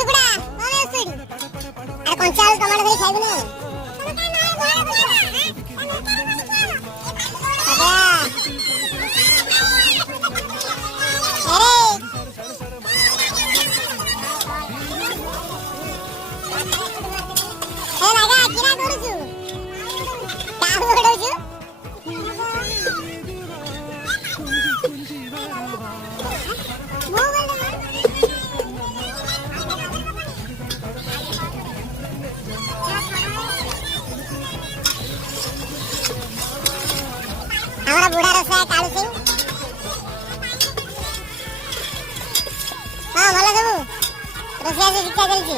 सुकुड़ा कौन है सुकुड़ी अरे कौन सा टमाटर दे खाइबे ना हमारा बूढ़ा रसा है कालू सिंह हाँ भला सब रसिया से शिक्षा चलती